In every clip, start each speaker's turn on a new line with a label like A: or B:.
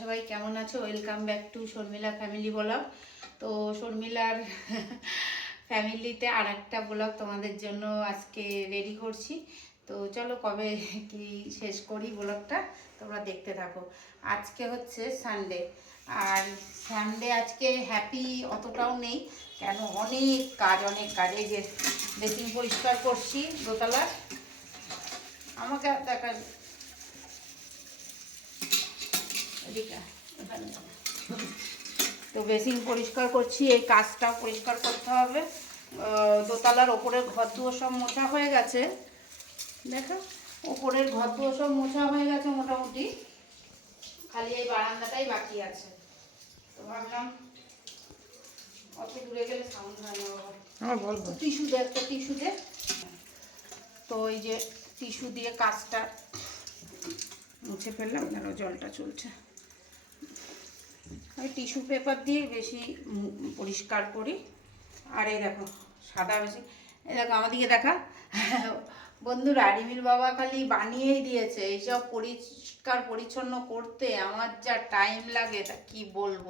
A: সবাই কেমন আছো? Welcome back to Sharmila family blog তো শর্মিলার ফ্যামিলিতে আর একটা ব্লগ তোমাদের জন্য আজকে রেডি করছি। তো চলো কবে কি শেষ করি ব্লগটা তোমরা দেখতে থাকো। আজকে হচ্ছে সানডে আর সানডে আজকে হ্যাপি অতটাও নেই, কেন অনেক কাজ অনেক কাজ। যে বেসিন পরিষ্কার করছি দোতলার আমাকে দেখা এদিকে, এখানে। তো বেসিন পরিষ্কার করছি এই কাজটাও পরিষ্কার করতে হবে। দোতলার ওপরের ঘর দুয়ার সব মোছা হয়ে গেছে। দেখো ওপরের ঘর দুয়ার সব মোছা হয়ে গেছে মোটামুটি। খালি এই বারান্দাটাই বাকি আছে। তো ভাবলাম অত দূরে গেলে সাউন্ড হয় না বাবা।
B: আমার বলব
A: টিস্যু দে একটা টিস্যু দে। তো ওই যে টিস্যু দিয়ে কাজটা মুছে ফেললাম কেন জলটা চলছে। ওই টিস্যু পেপার দিয়ে বেশি পরিষ্কার করি। আর এই দেখো, সাদা বেশি। এই দেখো আমাদেরকে দেখা। বন্ধুরা রিমিল বাবা খালি বানিয়েই দিয়েছে। এইসব পরিষ্কার, পরিচ্ছন্ন করতে আমার যা টাইম লাগে, তা কি বলব?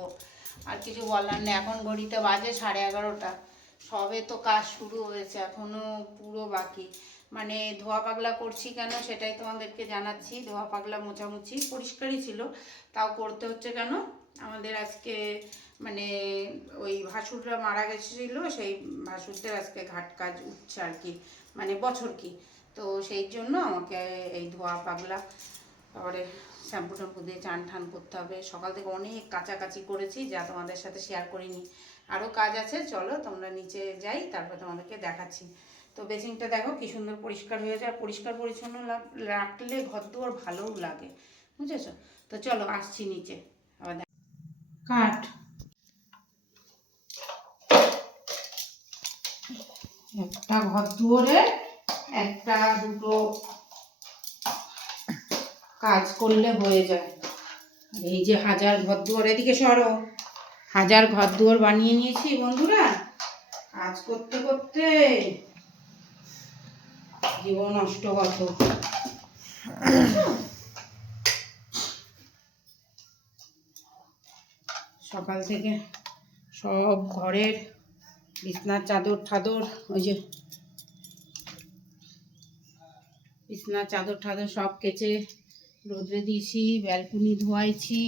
A: আর কিছু বলার নেই। এখন ঘড়িতে বাজে সাড়ে এগারোটা। সবে তো কাজ শুরু হয়েছে এখনও পুরো বাকি। মানে ধোয়া পাগলা করছি কেন সেটাই তোমাদেরকে জানাচ্ছি। ধোয়া পাগলা মোছামুছি পরিষ্কারই ছিল, তাও করতে হচ্ছে কেন? আমাদের আজকে মানে ওই ভাসুররা মারা গেছিল, সেই ভাসুরদের আজকে ঘাট কাজ উঠছে আর কি মানে বছর কি। তো সেই জন্য আমাকে এই ধোয়া পাগলা, তারপরে শ্যাম্পু ট্যাম্পু দিয়ে চান ঠান করতে হবে। সকাল থেকে অনেক কাচাকাচি করেছি, যা তোমাদের সাথে শেয়ার করিনি। আরও কাজ আছে, চলো তোমরা নিচে যাই, তারপর তোমাদেরকে দেখাচ্ছি। তো বেসিনটা দেখো কি সুন্দর পরিষ্কার হয়ে যায় পরিষ্কার পরিচ্ছন্ন রাখলে ঘর দুয়ার ভালোও লাগে, বুঝেছ? তো চলো আসছি নিচে। কাঠ একটা ঘর দুয়ারে, একটা দুটো কাজ করলে হয়ে যায়। এই যে হাজার ঘর দুয়ার, এদিকে সরো। হাজার ঘর দুয়ার বানিয়ে নিয়েছি বন্ধুরা। কাজ করতে করতে জীবন নষ্ট সকাল থেকে সব ঘরের বিছনার চাদর ঠাদর, ওই যে বিছনার চাদর ঠাদর সব কেচে রোদ্রে দিয়েছি, ব্যালকনি ধোয়াইছি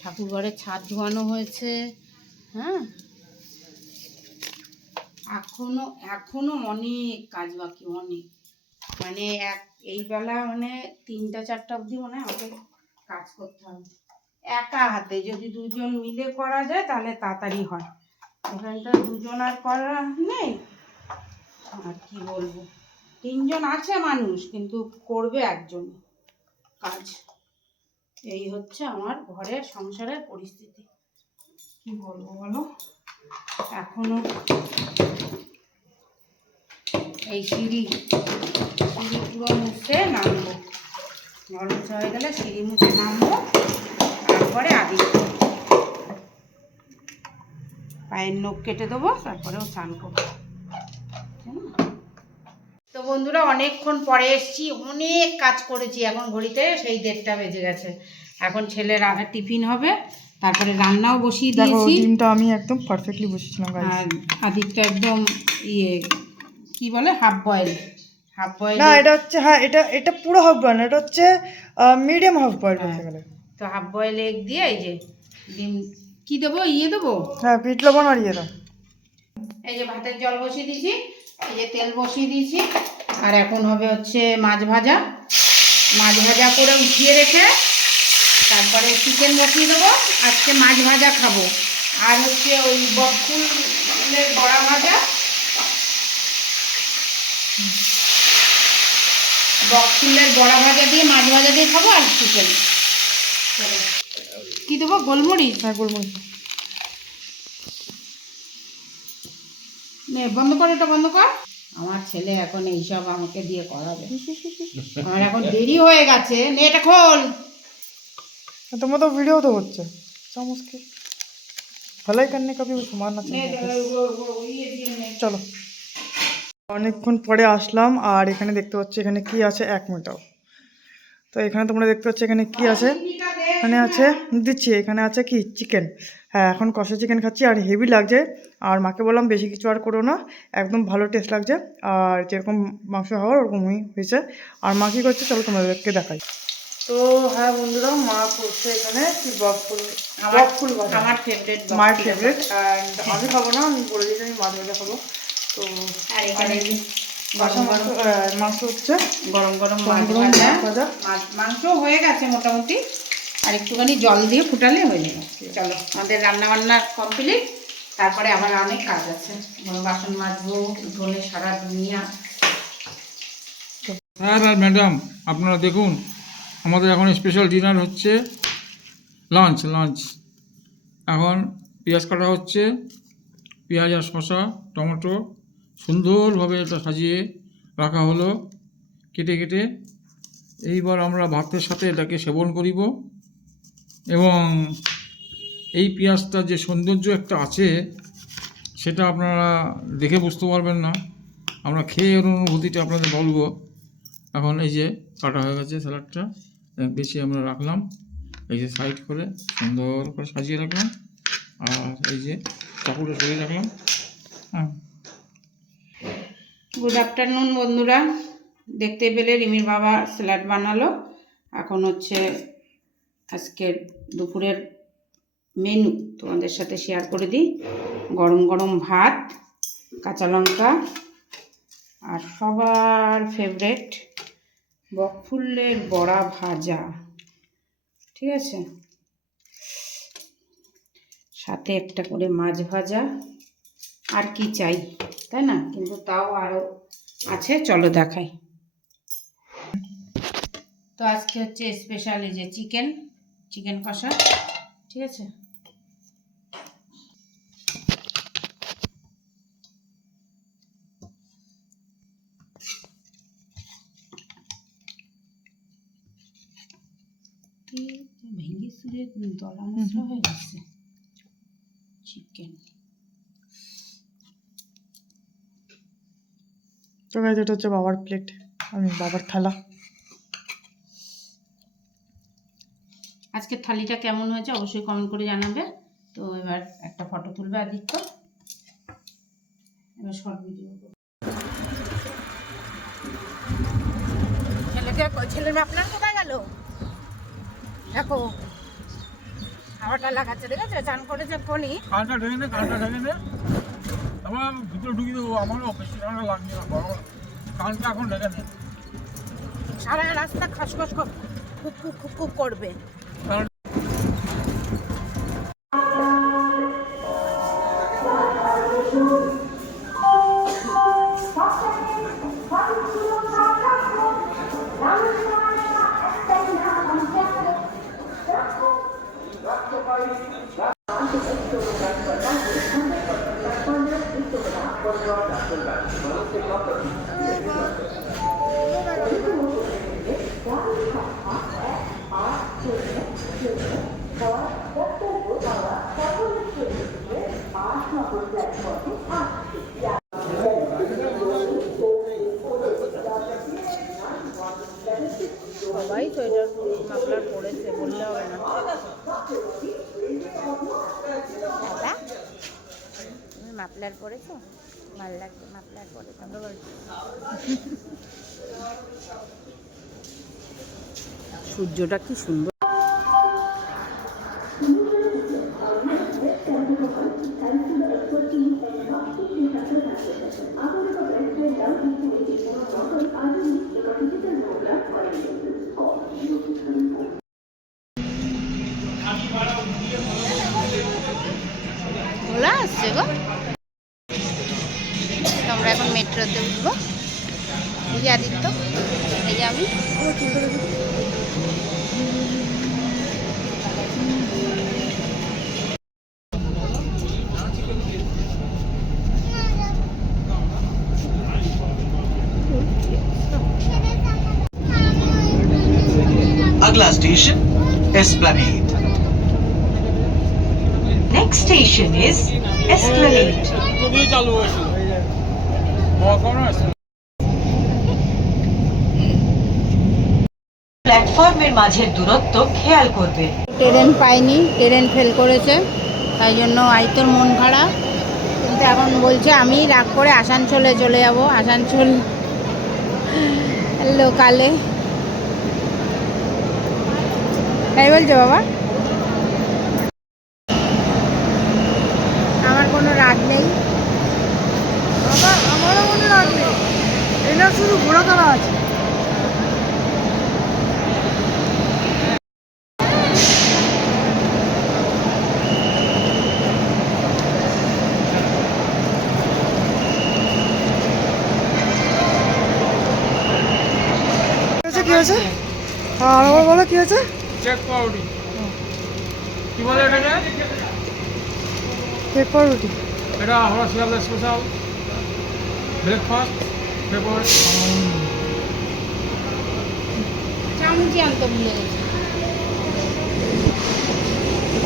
A: ঠাকুর ঘরের ছাদ ধোয়ানো হয়েছে হ্যাঁ? এখনও এখনও অনেক কাজ বাকি, অনেক। মানে এক, এই বেলা মানে তিনটা, চারটা অবধি মানে আমাকে কাজ করতে হবে। একা হাতে। যদি দুজন মিলে করা যায়, তাহলে তাড়াতাড়ি হয়। এখানটা দুজন আর করা নেই। আর কি বলব? তিনজন আছে মানুষ, কিন্তু করবে একজন। কাজ। এই হচ্ছে আমার ঘরের সংসারের পরিস্থিতি। কি বলব বলো? এখনও এই সিঁড়ি সিঁড়ি পুরো মুছে নামবো। ঘর মুছে হয়ে গেলে সিঁড়ি মুছে নামবো। তারপরে আদি পায়ের নখ কেটে দেবো তারপরেও স্নান করব। তো বন্ধুরা অনেকক্ষণ পরে এসছি অনেক কাজ করেছি এখন ঘড়িতে সেই দেড়টা বেজে গেছে। এখন আগে টিফিন হবে তারপরে রান্নাও বসিয়ে দিয়েছি।
B: ডিমটা আমি একদম পারফেক্টলি বসেছিলাম গাইস
A: আর আদিকটা একদম ইয়ে কি বলে? Half boil. হাফ বয়েল
B: না এটা হচ্ছে হ্যাঁ এটা এটা পুরো হাফ বয়েল এটা হচ্ছে মিডিয়াম হাফ বয়েল বলতে
A: হ্যাঁ।
B: গেলে।
A: তো হাফ বয়েল এগ দিয়ে এই যে ডিম কি দেবো? ইয়ে দেবো?
B: হ্যাঁ বিট লবণ আর ইয়ে দাও।
A: এই যে ভাতের জল বসিয়ে দিয়েছি এই যে তেল বসিয়ে দিয়েছি আর এখন হবে হচ্ছে মাছ ভাজা। মাছ ভাজা করে উঠিয়ে রেখে তারপরে চিকেন বসিয়ে দেবো আজকে মাছ ভাজা খাব। আর হচ্ছে ওই বকফুলের বড়া ভাজা। বকফুলের বড়া ভাজা দিয়ে মাছ ভাজা দিয়ে খাব আর চিকেন কি দেবো? গোলমরিচ?
B: হ্যাঁ গোলমরিচ।
A: বন্ধ কর এটা বন্ধ কর। আমার ছেলে এখন এইসব আমাকে দিয়ে করাবে। আমার এখন দেরি হয়ে গেছে। নে এটা খোল।
B: হ্যাঁ, তোমার তো ভিডিও তো হচ্ছে। চামচ
A: কি ভলাই কান্নে কবি মারনা
B: চলো। অনেকক্ষণ পরে আসলাম আর এখানে দেখতে পাচ্ছি এখানে কি আছে এক মিটাও তো এখানে তোমরা দেখতে পাচ্ছ এখানে কি আছে। এখানে আছে দিচ্ছি এখানে আছে কি? চিকেন হ্যাঁ এখন কষা চিকেন খাচ্ছি আর হেভি লাগছে। আর মাকে বললাম বেশি কিছু আর করো না একদম ভালো টেস্ট লাগছে। আর যেরকম মাংস হওয়ার ওরকমই হয়েছে। আর মা কী করছে চলো তোমাদেরকে দেখাই। তো হ্যাঁ বন্ধুরা মা করছে এখানে কি বক ফুল?
A: আমার
B: বক ফুল
A: আমার ফেভারিট
B: মায়ের ফেভারিট অ্যান্ড আমি খাব না আমি বলে দিয়েছি আমি মাঝে খাব তো
A: আর এখানে
B: বাসা মাংস হচ্ছে।
A: গরম গরম মাছ ভাজা। মাংস হয়ে গেছে মোটামুটি। আর একটুখানি জল দিয়ে ফুটালে হয়ে যাবে। চলো, আমাদের রান্না বান্না কমপ্লিট তারপরে আবার অনেক কাজ আছে। বাসন মাজবো উঠোনে সারা দুনিয়া।
C: হ্যাঁ আর ম্যাডাম আপনারা দেখুন, আমাদের এখন স্পেশাল ডিনার হচ্ছে লাঞ্চ লাঞ্চ এখন পেঁয়াজ কাটা হচ্ছে, পেঁয়াজ আর শসা, টমেটো সুন্দরভাবে এটা সাজিয়ে রাখা হলো, কেটে কেটে। এইবার আমরা ভাতের সাথে এটাকে সেবন করিব। এবং এই পেঁয়াজটার যে সৌন্দর্য একটা আছে, সেটা আপনারা দেখে বুঝতে পারবেন না। আমরা খেয়ে এর অনুভূতিটা আপনাদের বলব। এখন এই যে কাটা হয়ে গেছে স্যালাডটা বেশি আমরা রাখলাম। এই যে সাইড করে সুন্দর করে সাজিয়ে রাখলাম। আর এই যে চাকুটা সরিয়ে রাখলাম। হ্যাঁ।
A: গুড আফটারনুন বন্ধুরা। দেখতে পেলে রিমির বাবা স্যালাড বানালো। এখন হচ্ছে আজকের দুপুরের মেনু তোমাদের সাথে শেয়ার করে দিই। গরম গরম ভাত, কাঁচা লঙ্কা আর সবার ফেভারেট বকফুলের বড়া ভাজা। ঠিক আছে? সাথে একটা করে মাছ ভাজা। আর কি চাই, তাই না? কিন্তু তাও আরও আছে, চলো দেখাই। তো আজকে হচ্ছে স্পেশালি যে চিকেন চিকেন কষা, ঠিক আছে? ভেঙে সুরে দলা মশলা হয়ে গেছে। চিকেন।
B: তো গাইজ এটা হচ্ছে বাবার প্লেট আমি বাবার থালা।
A: আজকের থালিটা কেমন হয়েছে অবশ্যই কমেন্ট করে জানাবে। তো এবার একটা ফটো তুলবে আদিত্য। এবার শর্ট ভিডিও ছেলেকে ছেলের আপনার কোথায় গেল? দেখো হাওয়াটা লাগাচ্ছে দেখেছ? চান করেছে ফোনই।
C: কানটা ঢেকে নে কানটা ঢেকে নে। আমার ভিতরে ঢুকিয়ে দেবো আমারও বেশি ঠান্ডা লাগছে না বড় কানটা এখন ঢেকে নে।
A: সারা রাস্তা খসখস খুব খুব খুব খুব করবে।
C: কারণ
A: সূর্যটা কি সুন্দর
D: এই যে আদিত্য এই যে আমি
E: Agla station, Esplanade.
F: Next station is Esplanade. প্ল্যাটফর্মের মাঝের দূরত্ব খেয়াল করবেন
A: ট্রেন পাইনি ট্রেন ফেল করেছে তাই জন্য আইতোর মন খারাপ। কিন্তু এখন বলছে আমি রাগ করে আসানসোলে চলে যাব আসানসোল লোকালে। তাই বলছো বাবা? আমার কোনো রাগ নেই।
B: বাবা আমারও মনে নেই। এটা শুধু ঘোড়া করা আছে কি হয়েছে হ্যাঁ হয়েছে?
C: চেক পাউডি কি বলে এটাকে?
B: কেক পাউরুটি
C: এটা আমরা শিয়ালদা স্পেশাল ব্রেকফাস্ট ফেভার
A: চামচি আনতে ভুলে গেছি।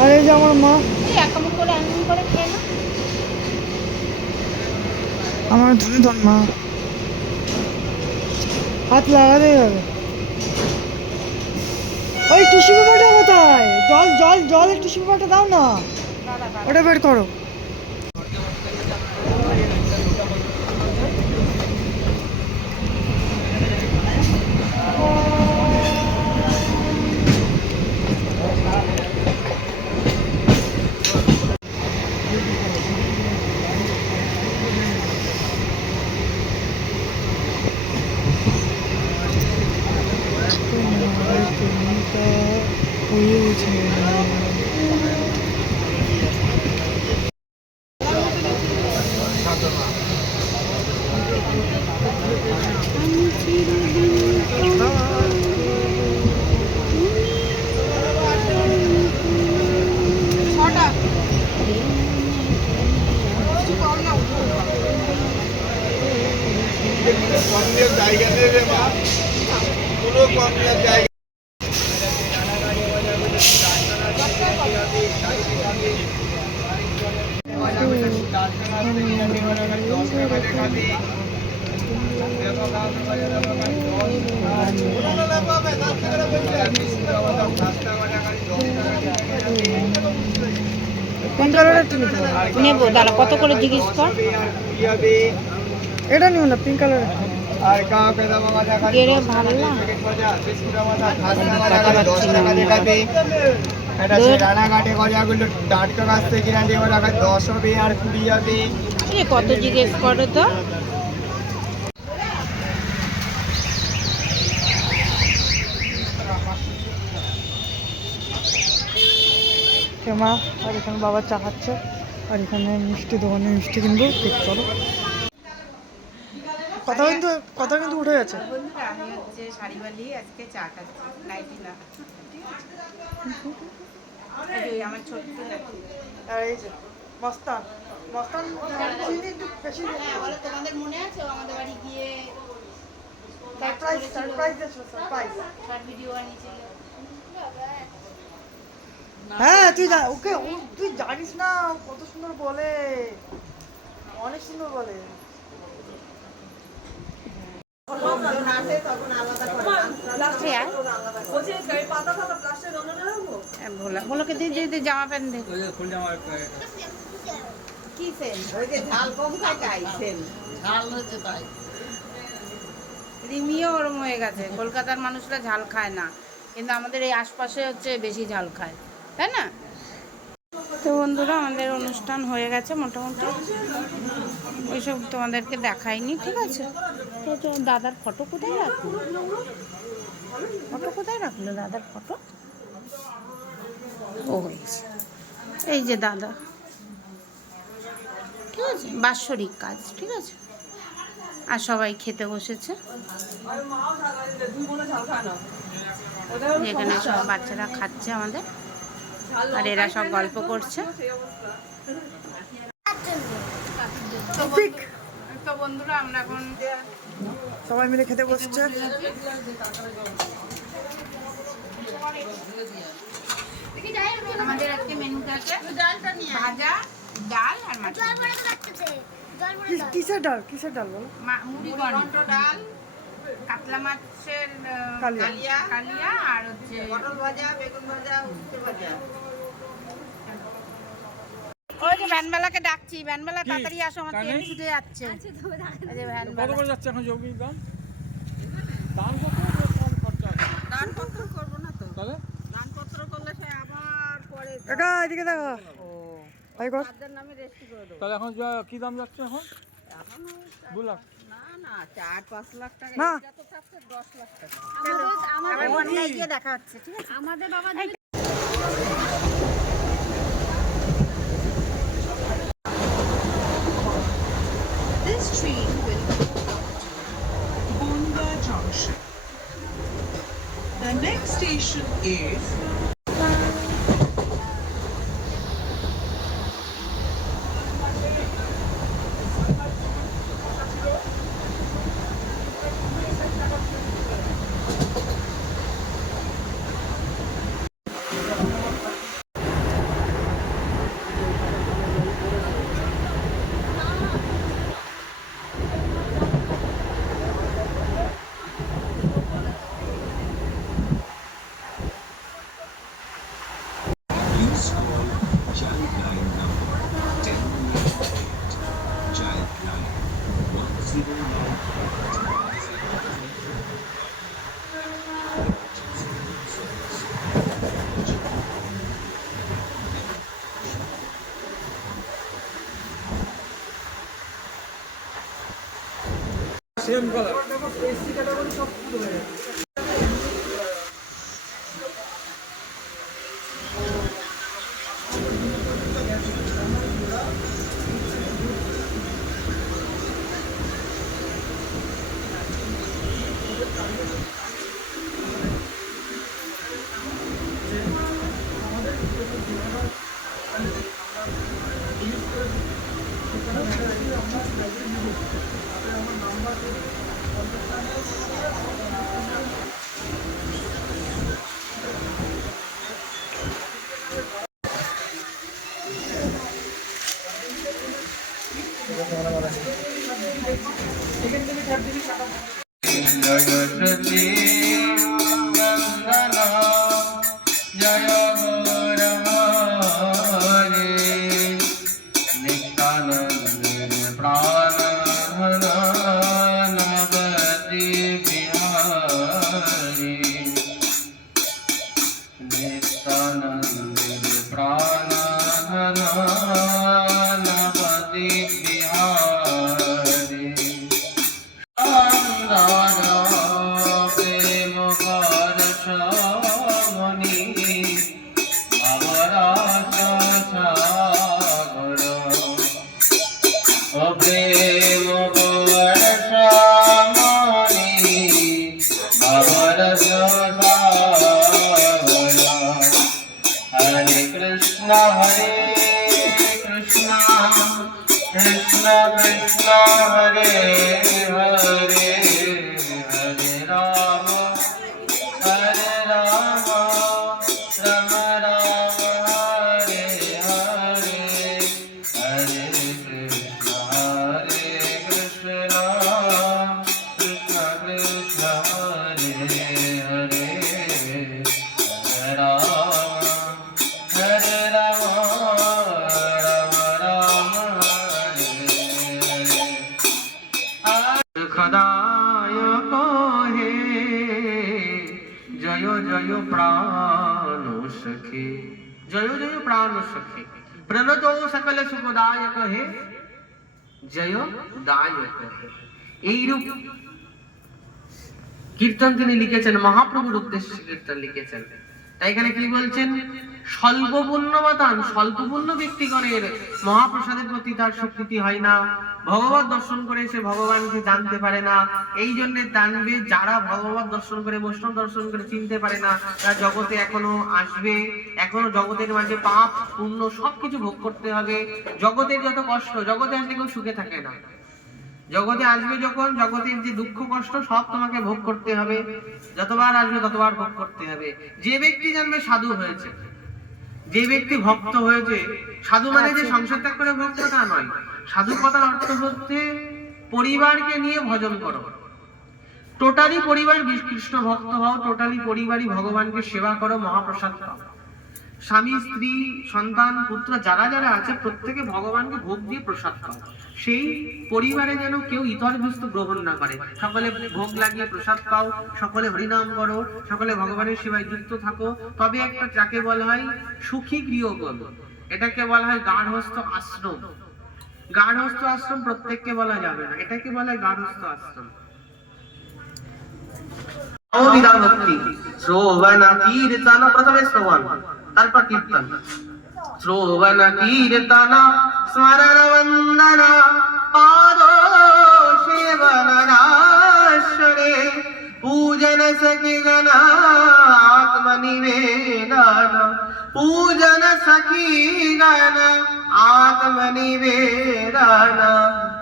B: আর যে আমার মা।
A: এই একাম করে এমন করে খেয়ে না
B: আমার ধনে ধন মা। হাত লাগাতে হবে। ওই টিস্যু পেপারটা কোথায়? জল জল জলের টিস্যু পেপারটা দাও না। ওটা বের করো কোন কালারের একটু নিতে পারো
A: নেব দাঁড়া কত করে জিজ্ঞেস কর।
B: এটা নিও না পিঙ্ক কালারের
A: গেড়ে ভালো না।
G: এটা সে রানাঘাটে গজাগুলো টাটকা গাছ থেকে কিনা দিয়ে রাখা দশ হবে আর কুড়ি হবে
A: কত জিজ্ঞেস করো তো।
B: মা আর এখানে বাবা চা খাচ্ছে। আর এখানে মিষ্টি দোকানে মিষ্টি কিনবো ঠিক চলো কথা কিন্তু কথা কিন্তু উঠে গেছে
A: আমি হচ্ছে শাড়িওয়ালি আজকে চা খাচ্ছি নাইটি না আমার ছোট্ট নাইটি
B: আর এই যে মস্তান মস্তান চিনি একটু বেশি
A: তোমাদের মনে আছে আমাদের বাড়ি গিয়ে
B: surprise surprise surprise
A: short video বানিয়েছিল
B: হ্যাঁ তুই ওকে তুই জানিস না কত সুন্দর বলে। অনেক সুন্দর বলে।
A: ভোলাকে দিয়ে দিয়ে দিয়ে জামা প্যান্ট দে। কি সেন রিমিও ওরম হয়ে গেছে। কলকাতার মানুষরা ঝাল খায় না। কিন্তু আমাদের এই আশপাশে হচ্ছে বেশি ঝাল খায়। তাই না? তো বন্ধুরা, আমাদের অনুষ্ঠান হয়ে গেছে মোটামুটি। ওইসব তোমাদেরকে দেখাইনি, ঠিক আছে? তো দাদার ফটো কোথায় রাখল? ফটো কোথায় রাখল দাদার ফটো ও এই যে দাদা। ঠিক আছে? বাৎসরিক কাজ, ঠিক আছে? আর সবাই খেতে বসেছে। যেখানে সব বাচ্চারা খাচ্ছে আমাদের। আর এরা সব গল্প করছে। তো বন্ধুরা আমরা এখন
B: সবাই মিলে খেতে বসছে।
A: আমাদের আজকে মেনুতে আছে ভাজা ডাল আর মাছ
B: কিসের ডাল? কিসের ডাল বলো?
A: মা- মুড়ি ডাল। কাতলা মাছের
B: কালিয়া।
A: কালিয়া আর হচ্ছে পটল ভাজা বেগুন ভাজা উচ্ছে ভাজা। ওই যে ভ্যানবেলাকে ডাকছি ভ্যানবেলা? তাড়াতাড়ি আসো আমার? ট্রেন ছুটে যাচ্ছে। এই যে
C: কত করে যাচ্ছে এখন জমির দাম? দাম কত? কম খরচা আছে
A: দানপত্র করব না তো।
C: তাহলে?
A: করলে সে আবার পরে
B: কাকা এদিকে দেখা।
C: ও।
B: ভাই কর
A: তাদের নামে রেজিস্ট্রি করে দেবো।
C: তাহলে এখন কি দাম যাচ্ছে এখন? দু লাখ
A: না না চার পাঁচ lakh. টাকা
B: না।
A: এটা তো থাকছে দশ লাখ টাকা আমার বন্যায় গিয়ে দেখা হচ্ছে ঠিক আছে আমাদের বাবা
H: This train will Bonga Junction. The next station is
C: same colour
I: Hare জয় প্রাণ সখে, জয় জয় প্রাণ সখে। প্রণত সকল সুখদায়ক হে, জয় দায়ক হে। এইরূপ কীর্তন তিনি লিখেছেন, মহাপ্রভুর উদ্দেশ্যে কীর্তন লিখেছেন। তাই এখানে কি বলছেন? স্বল্প পুণ্যবতান স্বল্প পুণ্য ব্যক্তিগণের মহাপ্রসাদের প্রতি তার স্বীকৃতি হয় না। ভগবত দর্শন করে সে ভগবানকে জানতে পারে না। এই জন্য জানবে যারা ভগবত দর্শন করে, বৈষ্ণব দর্শন করে চিনতে পারে না, তারা জগতে এখনও আসবে। এখনও জগতের মাঝে পাপ, পুণ্য সবকিছু ভোগ করতে হবে। জগতের যত কষ্ট, জগতে আসলে কেউ সুখে থাকে না। জগতে আসবে যখন জগতের যে দুঃখ কষ্ট সব তোমাকে ভোগ করতে হবে। যতবার আসবে ততবার ভোগ করতে হবে। যে ব্যক্তি জানবে সাধু হয়েছে। যে ব্যক্তি ভক্ত হয়েছে সাধু মানে যে সংসার ত্যাগ করে ভক্ত তা নয়। সাধু কথার অর্থ হচ্ছে পরিবারকে নিয়ে ভজন করো। টোটালি পরিবার কৃষ্ণ ভক্ত হও টোটালি পরিবারই ভগবানকে সেবা করো মহাপ্রসাদ পাও। স্বামী স্ত্রী সন্তান পুত্র যারা যারা আছে প্রত্যেকে ভগবানকে ভোগ দিয়ে প্রসাদ খাও সেই পরিবারে যেন কেউ ইতর বস্তু গ্রহণ না করে। সকলে ভোগ লাগিয়ে প্রসাদ পাও, সকলে হরিনাম করো, সকলে ভগবানের সেবায় যুক্ত থাকো। তবে একটা যাকে বলা হয় সুখী গৃহকোণ এটাকে বলা হয় গার্হস্থ আশ্রম। গার্হস্থ আশ্রম প্রত্যেককে বলা যাবে না, এটাকে বলা হয় গার্হস্থ আশ্রম। অবিদা কীর্তন প্রথমে শ্রবণ, তারপর কীর্তন। శ్రోవణ కీర్తన స్మరణ వందన పాదో సేవన రాశ్వరే పూజన సఖిగణ ఆత్మ నివేదన పూజన आत्मनिवेदन ఆత్మ నివేదన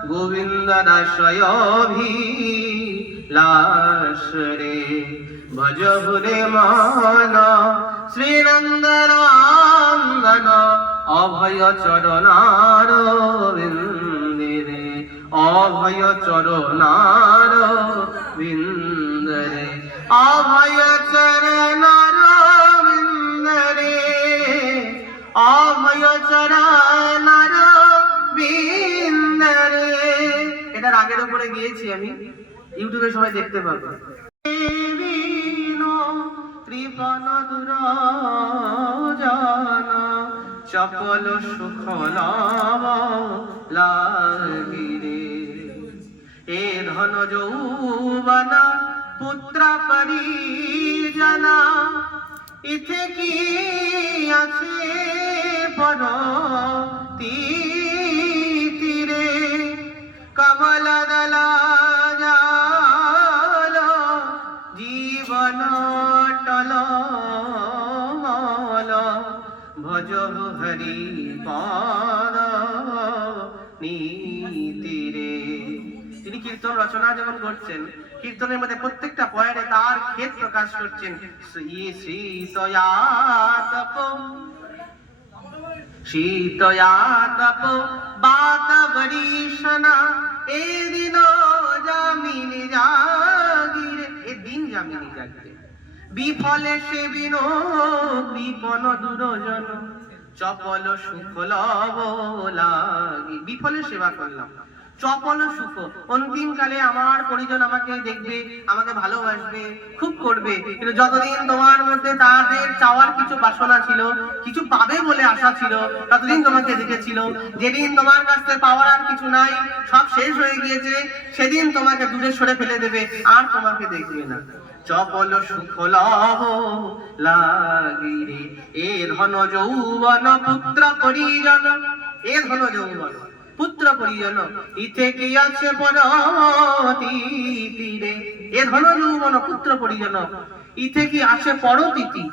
I: गोविन्दराश्रयोभि लाश्रे भजहुरे मान श्रीनन्दरा শ্রীনন্দনন্দন অভয় চরণার বিন্দরে অভয় চরণার বিন্দরে অভয় চরণার বিন্দরে অভয় চরণার বিন্দরে এটার আগের উপরে গিয়েছি আমি। ইউটিউবে সবাই দেখতে পাবে। কৃপন চপল সুখ লাগিরে। এ ধন যৌবনা, পুত্র পরিজনা, ইথে কি আছে পর তীরে কমল দলা ভজ হরি পদ নীতিরে তিনি কীর্তন রচনা যেমন করছেন, কীর্তনের মধ্যে প্রত্যেকটা পয়েন্টে তার ক্ষেত প্রকাশ করছেন। শ্রী শ্রী তয়াতপ শীতয়া তপ বাত বরিশনা এ দিন জামিনী জাগিরে, এ দিন জামিনী জাগিরে। বিফলে সে বিন বিপন দুরজন চপল সুখ লব লাগি। বিফলে সেবা করলাম। চপল সুখ অন্তিম কালে আমার পরিজন আমাকে দেখবে, আমাকে ভালোবাসবে, খুব করবে। কিন্তু যতদিন তোমার মধ্যে তাদের চাওয়ার কিছু বাসনা ছিল, কিছু পাবে বলে আশা ছিল, ততদিন তোমাকে দেখেছিল। যেদিন তোমার কাছ থেকে পাওয়ার আর কিছু নাই, সব শেষ হয়ে গিয়েছে, সেদিন তোমাকে দূরে সরে ফেলে দেবে, আর তোমাকে দেখবে না। চপল সুখ লভ লাগিরে। এ ধন যৌবন পুত্র পরিজন, এ ধন যৌবন পুত্র পরিজন ইতে কি আছে পরতীরে এ ধন যৌবন পুত্র পরিজন ইতে কি আছে পরতীতি?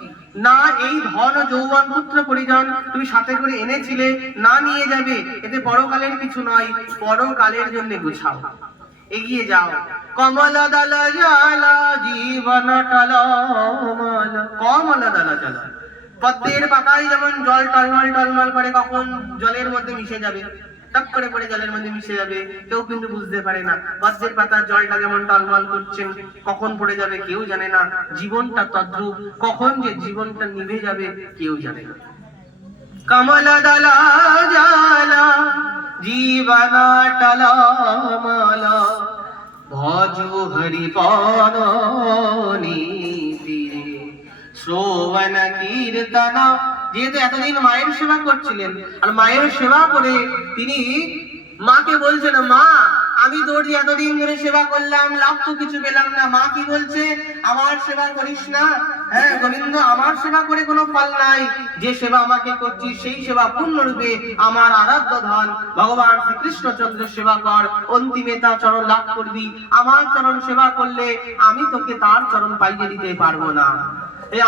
I: না এই ধন যৌবন পুত্র পরিজন তুমি সাথে করে এনেছিলে, না নিয়ে যাবে, এতে পরকালের কিছু নয়, পরকালের জন্য গুছাও। এগিয়ে যাও। কমল দল জল জীবন টল কমল দল জল পদ্মের পাতায় যেমন জল টলমল টলমল করে কখন জলের মধ্যে মিশে যাবে টপ করে পড়ে জলের মধ্যে মিশে যাবে কেউ কিন্তু বুঝতে পারে না। পদ্মের পাতার জলটা যেমন টলমল করছেন কখন পড়ে যাবে কেউ জানে না। জীবনটা তদ্রূপ কখন যে জীবনটা নিভে যাবে কেউ জানে না। কমল দল জল জীবন টলমল ভজু হরি পদ নীতিরে। শ্রবণ কীর্তন। যেহেতু এতদিন মায়ের সেবা করছিলেন, আর মায়ের সেবা করে তিনি মাকে বলছেন, মা আমি তোর এতদিন ধরে সেবা করলাম, লাভ তো কিছু পেলাম না। মা কি বলছে? আমার সেবা করিস না? হ্যাঁ গোবিন্দ, আমার সেবা করে কোনো ফল নাই। যে সেবা আমাকে করছিস, সেই সেবা পূর্ণরূপে আমার আরাধ্য ধন। ভগবান শ্রীকৃষ্ণচন্দ্রের সেবা কর, অন্তিমে তার চরণ লাভ করবি। আমার চরণ সেবা করলে আমি তোকে তার চরণ পাইয়ে দিতে পারব না।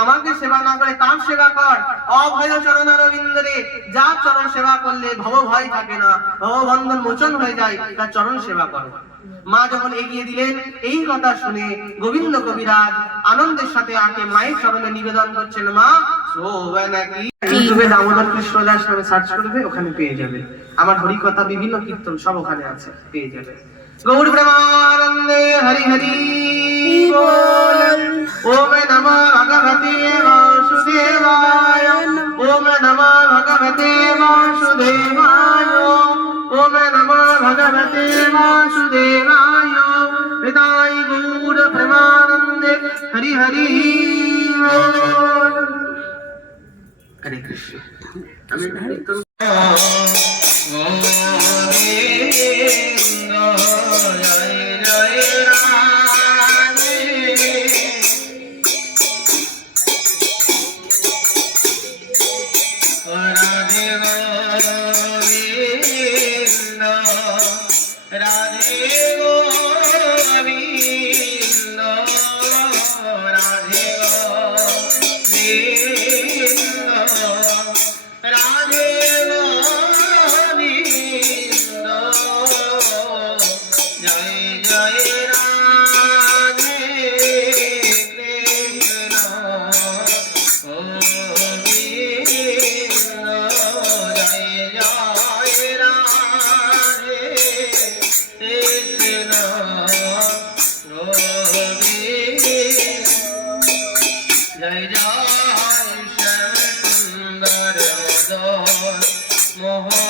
I: আমাকে সেবা না করে তার সেবা কর? অভয় চরণ অরবিন্দরে যা চরণ সেবা করলে ভব ভয় থাকে না ভববন্ধন মোচন হয়ে যায় তা চরণ সেবা কর। মা যখন এগিয়ে দিলেন এই কথা শুনে গোবিন্দ কবিরাজ আনন্দের সাথে আকে মায়ের চরণে নিবেদন করছেন মা ইউটিউবে দামোদর কৃষ্ণ দাস নামে সার্চ করবে ওখানে পেয়ে যাবে। আমার হরি কথা বিভিন্ন কীর্তন সব ওখানে আছে পেয়ে যাবে। গৌর ব্রহ্মানন্দে হরি হরি বল ओम नमः भगवते वासुदेवाय ओम नमः भगवते वासुदेवाय ओम नमः भगवते वासुदेवाय हृदाय गूढ प्रमानन्दे हरि हरि हरे कृष्ण Yeah.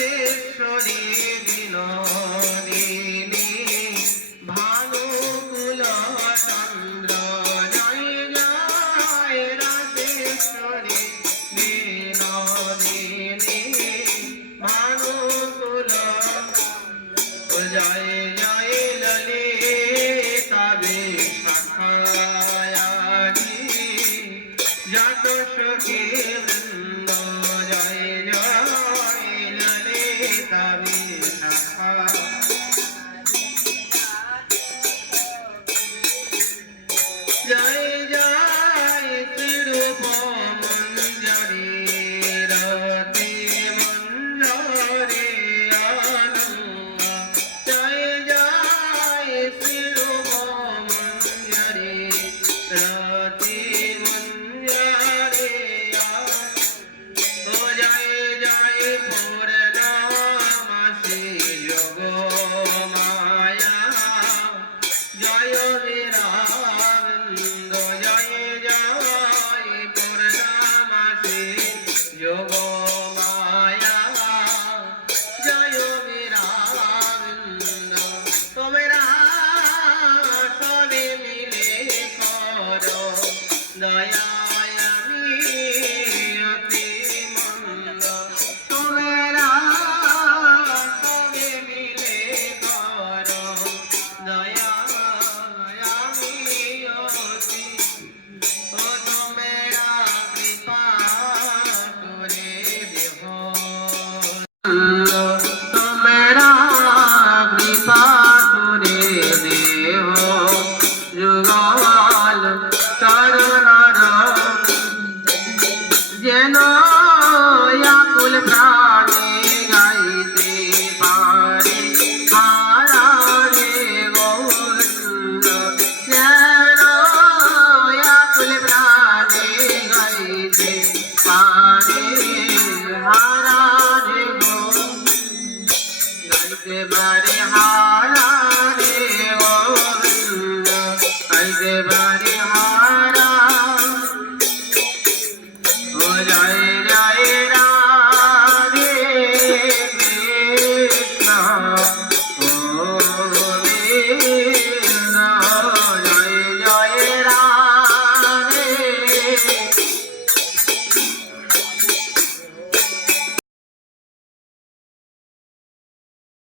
I: চেশ্বরী বিনোদী